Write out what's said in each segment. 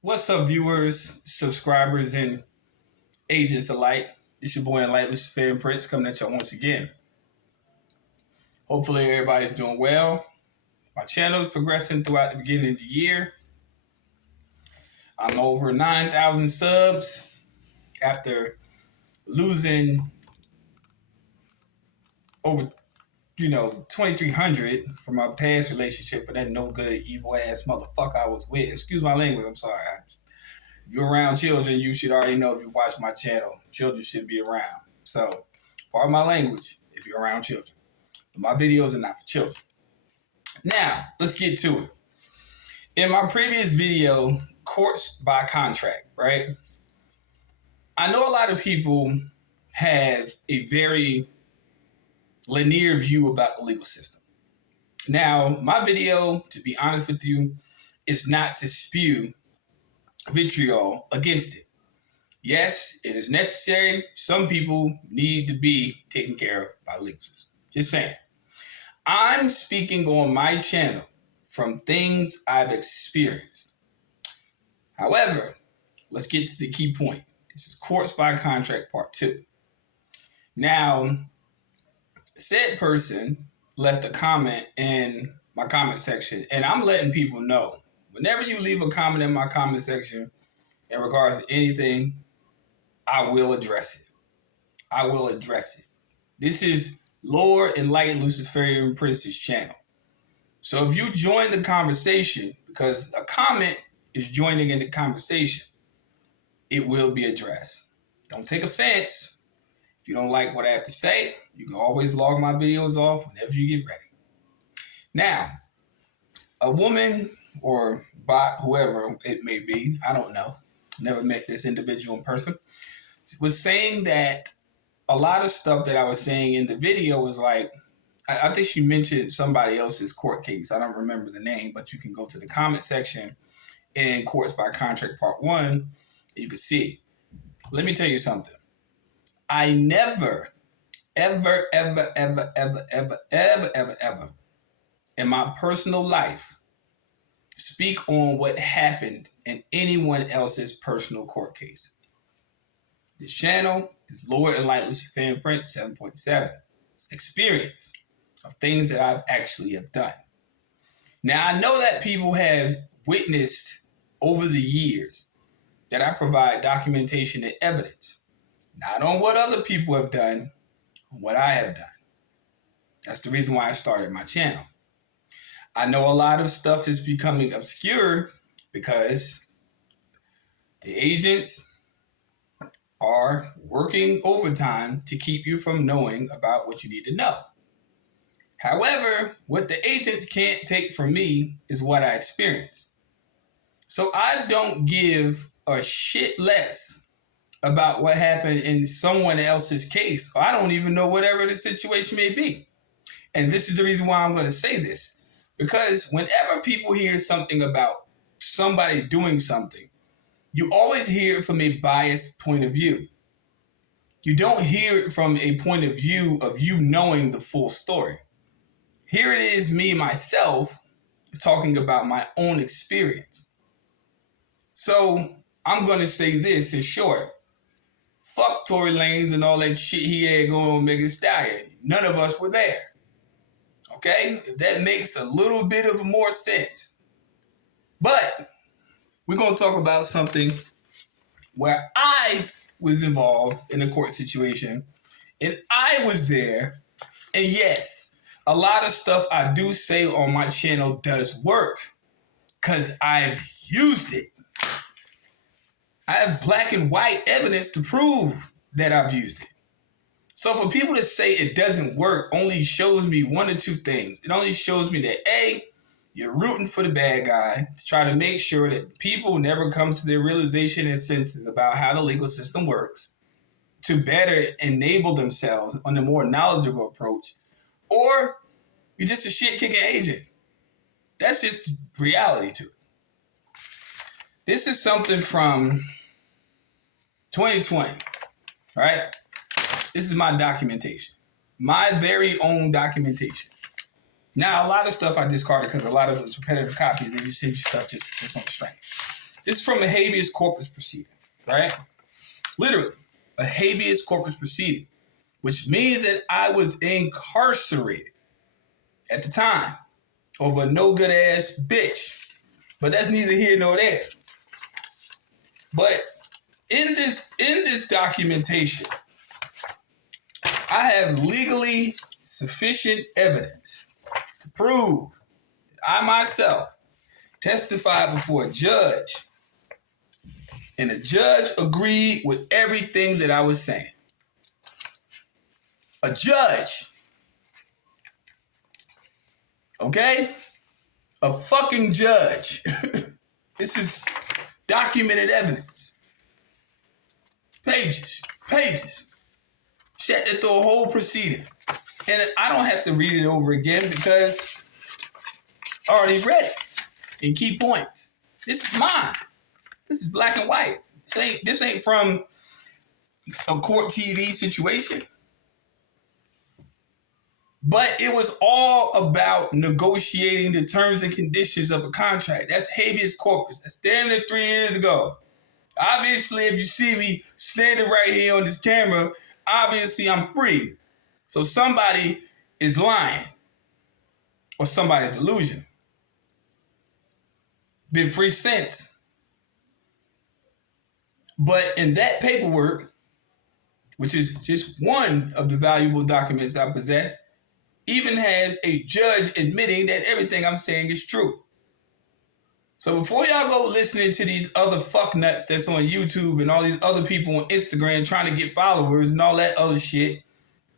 What's up, viewers, subscribers, and agents alike? It's your boy Enlightened Luciferian Prince coming at y'all once again. Hopefully, everybody's doing well. My channel is progressing throughout the beginning of the year. I'm over 9,000 subs after losing over 2,300 from my past relationship for that no good, evil ass motherfucker I was with. Excuse my language, I'm sorry. If you're around children, you should already know if you watch my channel. Children should be around. So, pardon my language if you're around children. My videos are not for children. Now, let's get to it. In my previous video, courts by contract, right? I know a lot of people have a very linear view about the legal system. Now, my video, to be honest with you, is not to spew vitriol against it. Yes, it is necessary. Some people need to be taken care of by legal system. Just saying. I'm speaking on my channel from things I've experienced. However, let's get to the key point. This is Courts by Contract Part 2. Now, said person left a comment in my comment section, and I'm letting people know, whenever you leave a comment in my comment section in regards to anything, I will address it. I will address it. This is Lord Enlightened Luciferian Prince's channel. So if you join the conversation, because a comment is joining in the conversation, it will be addressed. Don't take offense. If you don't like what I have to say, you can always log my videos off whenever you get ready. Now, a woman or bot, whoever it may be, I don't know, never met this individual in person, was saying that a lot of stuff that I was saying in the video was like, I think she mentioned somebody else's court case. I don't remember the name, but you can go to the comment section in Courts by Contract Part 1, and you can see it. Let me tell you something. I never, ever in my personal life speak on what happened in anyone else's personal court case. This channel is Lord Enlightened Luciferian Prince 7.7. It's experience of things that I've actually have done. Now, I know that people have witnessed over the years that I provide documentation and evidence, not on what other people have done, on what I have done. That's the reason why I started my channel. I know a lot of stuff is becoming obscure because the agents are working overtime to keep you from knowing about what you need to know. However, what the agents can't take from me is what I experienced. So I don't give a shit less about what happened in someone else's case. I don't even know whatever the situation may be. And this is the reason why I'm going to say this. Because whenever people hear something about somebody doing something, you always hear it from a biased point of view. You don't hear it from a point of view of you knowing the full story. Here it is, me, myself, talking about my own experience. So I'm going to say this in short. Fuck Tory Lanez and all that shit he had going on Megan Thee Stallion. None of us were there. Okay? If that makes a little bit of more sense. But we're going to talk about something where I was involved in a court situation and I was there. And yes, a lot of stuff I do say on my channel does work because I've used it. I have black and white evidence to prove that I've used it. So for people to say it doesn't work only shows me one or two things. It only shows me that A, you're rooting for the bad guy to try to make sure that people never come to their realization and senses about how the legal system works to better enable themselves on a more knowledgeable approach, or you're just a shit-kicking agent. That's just reality to it. This is something from 2020, right? This is my documentation. My very own documentation. Now, a lot of stuff I discarded because a lot of it's repetitive copies. They just send you stuff just on the string. This is from a habeas corpus proceeding, right? Literally, a habeas corpus proceeding, which means that I was incarcerated at the time over a no good ass bitch. But that's neither here nor there. But in this documentation, I have legally sufficient evidence to prove that I myself testified before a judge, and the judge agreed with everything that I was saying. A judge, okay? A fucking judge. This is documented evidence. Pages. Checked it through a whole proceeding. And I don't have to read it over again because I already read it in key points. This is mine. This is black and white. This ain't from a court TV situation. But it was all about negotiating the terms and conditions of a contract. That's habeas corpus. That's damn near 3 years ago. Obviously, if you see me standing right here on this camera, obviously I'm free. So somebody is lying or somebody's delusional. Been free since. But in that paperwork, which is just one of the valuable documents I possess, even has a judge admitting that everything I'm saying is true. So before y'all go listening to these other fucknuts that's on YouTube and all these other people on Instagram trying to get followers and all that other shit,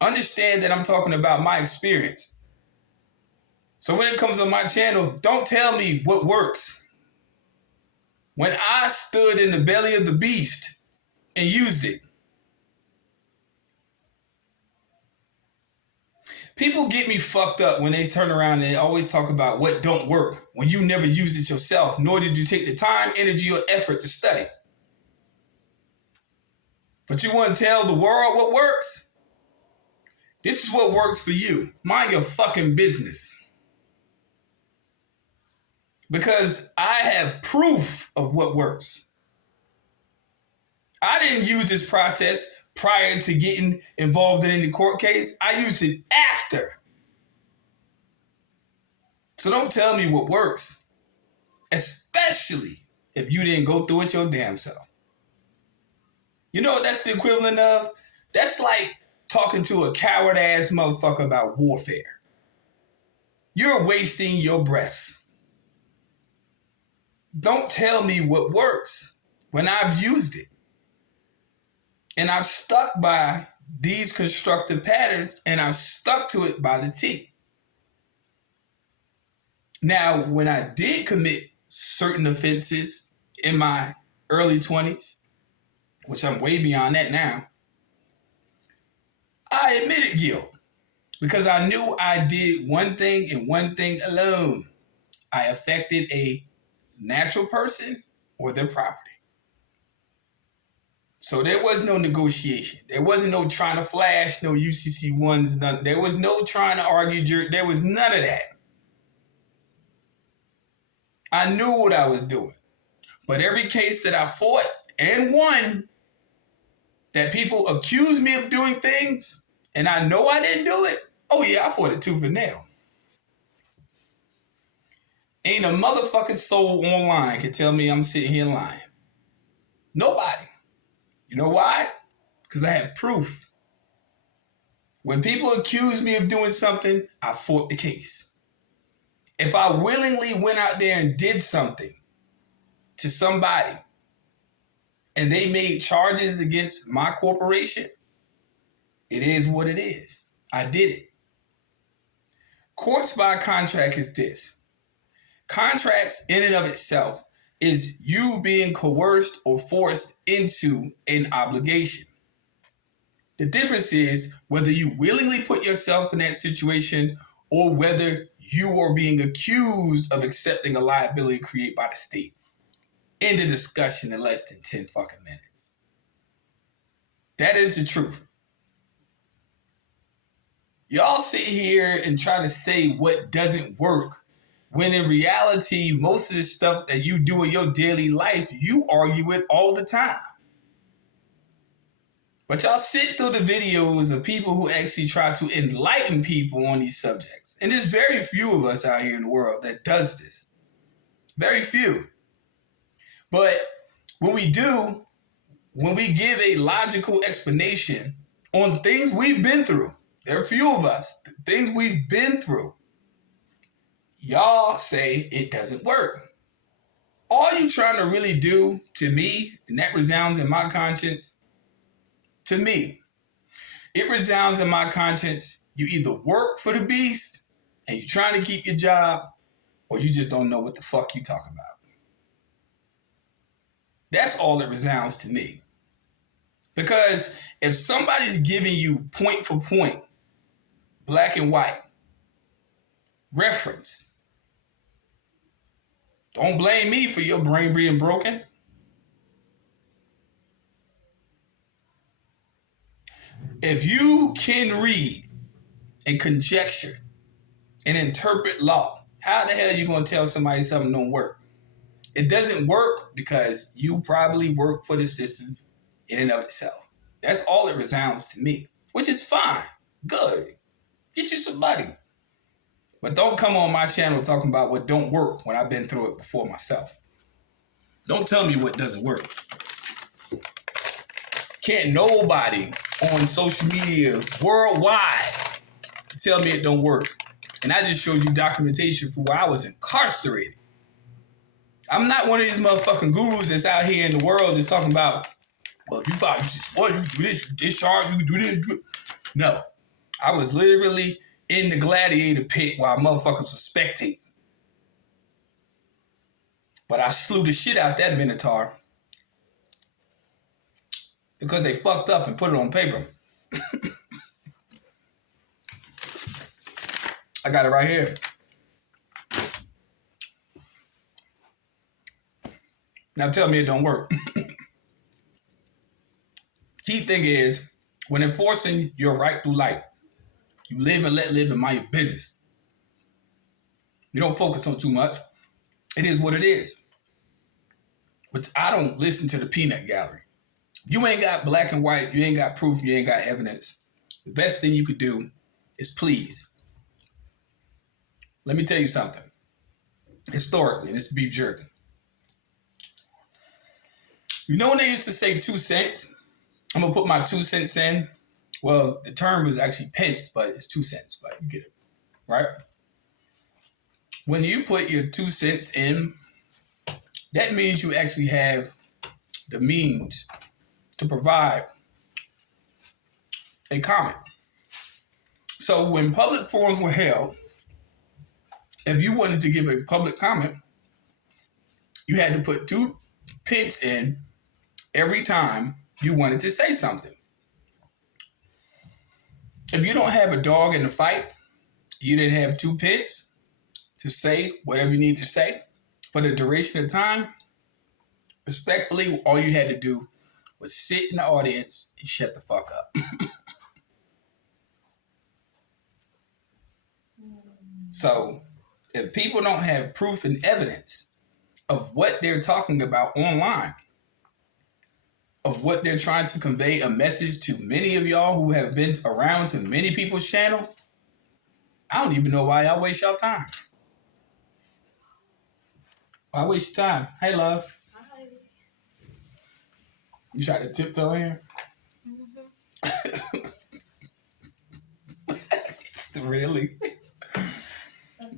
understand that I'm talking about my experience. So when it comes on my channel, don't tell me what works. When I stood in the belly of the beast and used it, people get me fucked up when they turn around and they always talk about what don't work when you never used it yourself, nor did you take the time, energy, or effort to study. But you want to tell the world what works? This is what works for you. Mind your fucking business. Because I have proof of what works. I didn't use this process prior to getting involved in any court case. I used it after. So don't tell me what works. Especially if you didn't go through it your damn self. You know what that's the equivalent of? That's like talking to a coward ass motherfucker about warfare. You're wasting your breath. Don't tell me what works when I've used it. And I've stuck by these constructive patterns and I've stuck to it by the T. Now, when I did commit certain offenses in my early 20s, which I'm way beyond that now, I admitted guilt because I knew I did one thing and one thing alone. I affected a natural person or their property. So there was no negotiation. There wasn't no trying to flash, no UCC ones, none. There was no trying to argue. There was none of that. I knew what I was doing. But every case that I fought and won, that people accused me of doing things, and I know I didn't do it, oh yeah, I fought it tooth and nail. Ain't a motherfucking soul online can tell me I'm sitting here lying. Nobody. You know why? Because I have proof. When people accuse me of doing something, I fought the case. If I willingly went out there and did something to somebody and they made charges against my corporation, it is what it is. I did it. Courts by contract is this. Contracts in and of itself is you being coerced or forced into an obligation. The difference is whether you willingly put yourself in that situation or whether you are being accused of accepting a liability created by the state. End of discussion in less than 10 fucking minutes. That is the truth. Y'all sit here and try to say what doesn't work When in reality, most of the stuff that you do in your daily life, you argue it all the time. But y'all sit through the videos of people who actually try to enlighten people on these subjects. And there's very few of us out here in the world that does this. Very few. But when we do, when we give a logical explanation on things we've been through, there are a few of us, things we've been through, y'all say it doesn't work. All you trying to really do to me, and that resounds in my conscience, to me, it resounds in my conscience, you either work for the beast and you're trying to keep your job, or you just don't know what the fuck you talking about. That's all that resounds to me. Because if somebody's giving you point for point, black and white, reference, don't blame me for your brain being broken. If you can read and conjecture and interpret law, how the hell are you going to tell somebody something don't work? It doesn't work because you probably work for the system in and of itself. That's all it resounds to me, which is fine. Good. Get you somebody. But don't come on my channel talking about what don't work when I've been through it before myself. Don't tell me what doesn't work. Can't nobody on social media worldwide tell me it don't work. And I just showed you documentation for where I was incarcerated. I'm not one of these motherfucking gurus that's out here in the world that's talking about, well, if you file this, you do this, you discharge, you can do this. No. I was literally in the gladiator pit while motherfuckers was spectating. But I slew the shit out that Minotaur because they fucked up and put it on paper. I got it right here. Now tell me it don't work. Key thing is, when enforcing your right through life, you live and let live and mind your business. You don't focus on too much. It is what it is. But I don't listen to the peanut gallery. You ain't got black and white. You ain't got proof. You ain't got evidence. The best thing you could do is please. Let me tell you something. Historically, this is beef jerky. You know when they used to say 2 cents? I'm going to put my 2 cents in. Well, the term was actually pence, but it's 2 cents. But you get it, right? When you put your 2 cents in, that means you actually have the means to provide a comment. So when public forums were held, if you wanted to give a public comment, you had to put 2 pence in every time you wanted to say something. If you don't have a dog in the fight, you didn't have 2 pence to say whatever you need to say for the duration of time, respectfully, all you had to do was sit in the audience and shut the fuck up. So if people don't have proof and evidence of what they're talking about online, of what they're trying to convey a message to many of y'all who have been around to many people's channel, I don't even know why y'all waste y'all time. Why waste your time? Hey, love. Hi. You tried to tiptoe in? Really?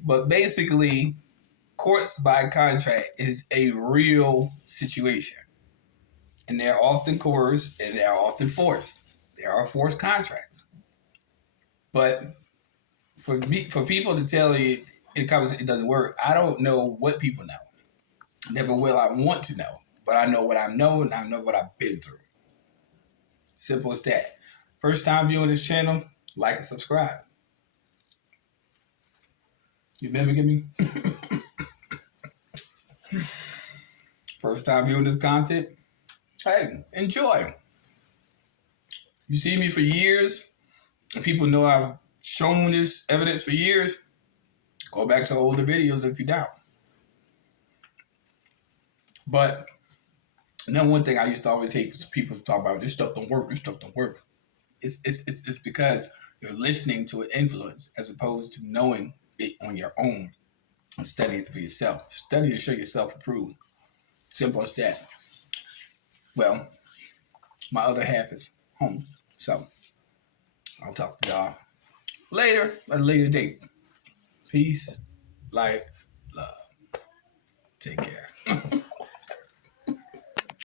But basically, courts by contract is a real situation. And they're often coerced and they're often forced. There are forced contracts. But for people to tell you it doesn't work, I don't know what people know. Never will I want to know. But I know what I know and I know what I've been through. Simple as that. First time viewing this channel, like and subscribe. You mimicking me? First time viewing this content, hey, enjoy. You see me for years, and people know I've shown this evidence for years. Go back to older videos if you doubt. But then one thing I used to always hate was people talk about this stuff don't work, this stuff don't work. It's because you're listening to an influence as opposed to knowing it on your own and studying it for yourself. Study to show yourself approved. Simple as that. Well, my other half is home. So I'll talk to y'all later at a later date. Peace, light, love. Take care.